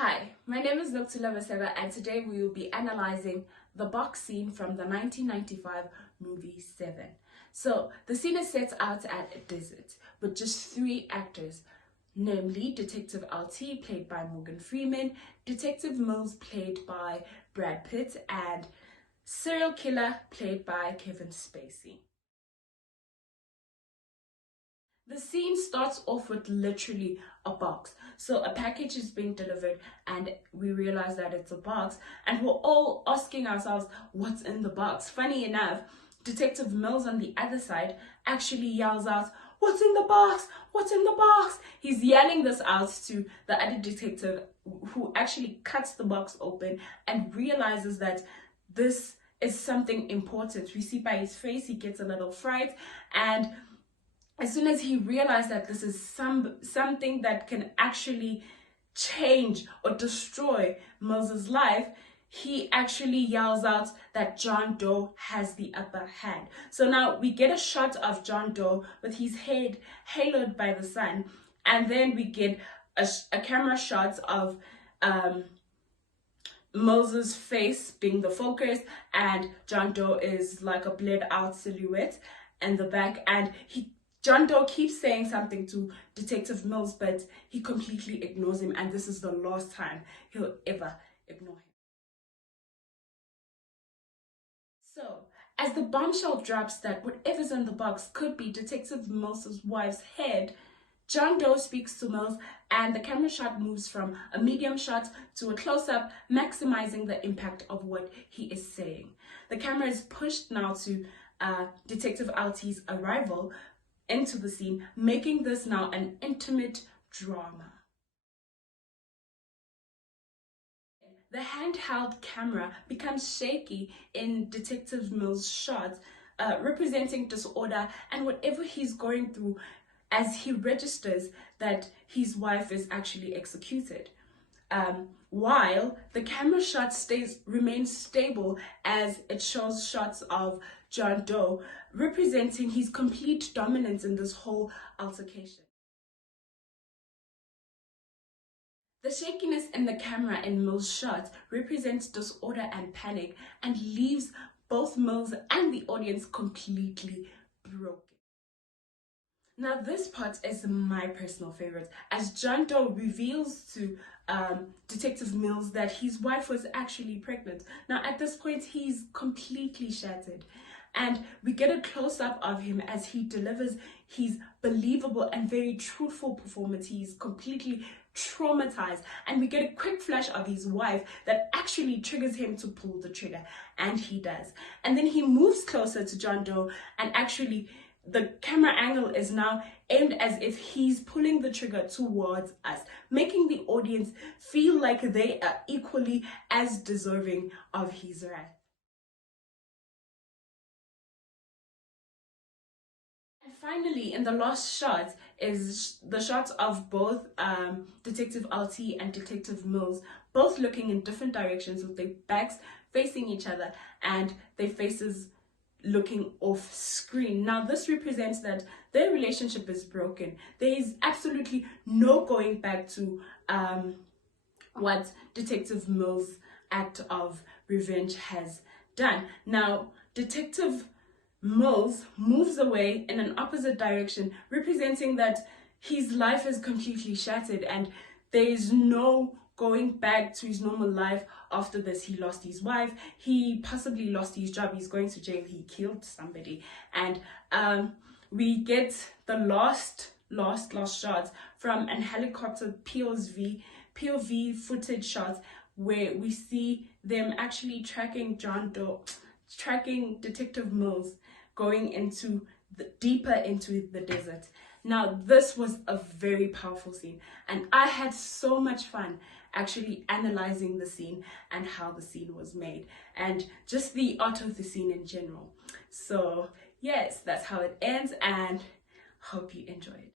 Hi, my name is Noktula Masega and today we will be analyzing the box scene from the 1995 movie Seven. So the scene is set out at a desert with just three actors, namely Detective LT played by Morgan Freeman, Detective Mills played by Brad Pitt, and Serial Killer played by Kevin Spacey. The scene starts off with literally a box. So a package is being delivered and we realize that it's a box and we're all asking ourselves what's in the box. Funny enough, Detective Mills on the other side actually yells out, "What's in the box? What's in the box?" He's yelling this out to the other detective who actually cuts the box open and realizes that this is something important. We see by his face he gets a little fright, and as soon as he realized that this is something that can actually change or destroy Moses' life, he actually yells out that John Doe has the upper hand. So now we get a shot of John Doe with his head haloed by the sun, and then we get a camera shot of Moses' face being the focus, and John Doe is like a blurred out silhouette in the back, and John Doe keeps saying something to Detective Mills, but he completely ignores him, and this is the last time he'll ever ignore him. So, as the bombshell drops that whatever's in the box could be Detective Mills' wife's head, John Doe speaks to Mills, and the camera shot moves from a medium shot to a close-up, maximizing the impact of what he is saying. The camera is pushed now to Detective LT's arrival into the scene, making this now an intimate drama. The handheld camera becomes shaky in Detective Mills' shots, representing disorder and whatever he's going through as he registers that his wife is actually executed. While the camera shot remains stable as it shows shots of John Doe, representing his complete dominance in this whole altercation. The shakiness in the camera in Mills' shots represents disorder and panic and leaves both Mills and the audience completely broken. Now this part is my personal favorite, as John Doe reveals to Detective Mills that his wife was actually pregnant. Now at this point he's completely shattered, and we get a close-up of him as he delivers his believable and very truthful performance. He's completely traumatized, and we get a quick flash of his wife that actually triggers him to pull the trigger, and he does. And then he moves closer to John Doe, and actually the camera angle is now aimed as if he's pulling the trigger towards us, making the audience feel like they are equally as deserving of his wrath. And finally, in the last shot is the shot of both Detective LT and Detective Mills, both looking in different directions with their backs facing each other and their faces looking off screen. Now this represents that their relationship is broken. There is absolutely no going back to what Detective Mills' act of revenge has done. Now Detective Mills moves away in an opposite direction, representing that his life is completely shattered and there is no going back to his normal life after this. He lost his wife, he possibly lost his job, he's going to jail, he killed somebody, and we get the last shots from an helicopter POV footage shots where we see them actually tracking Detective Mills going into deeper into the desert. Now this was a very powerful scene, and I had so much fun actually analyzing the scene and how the scene was made and just the art of the scene in general. So yes, that's how it ends, and hope you enjoyed.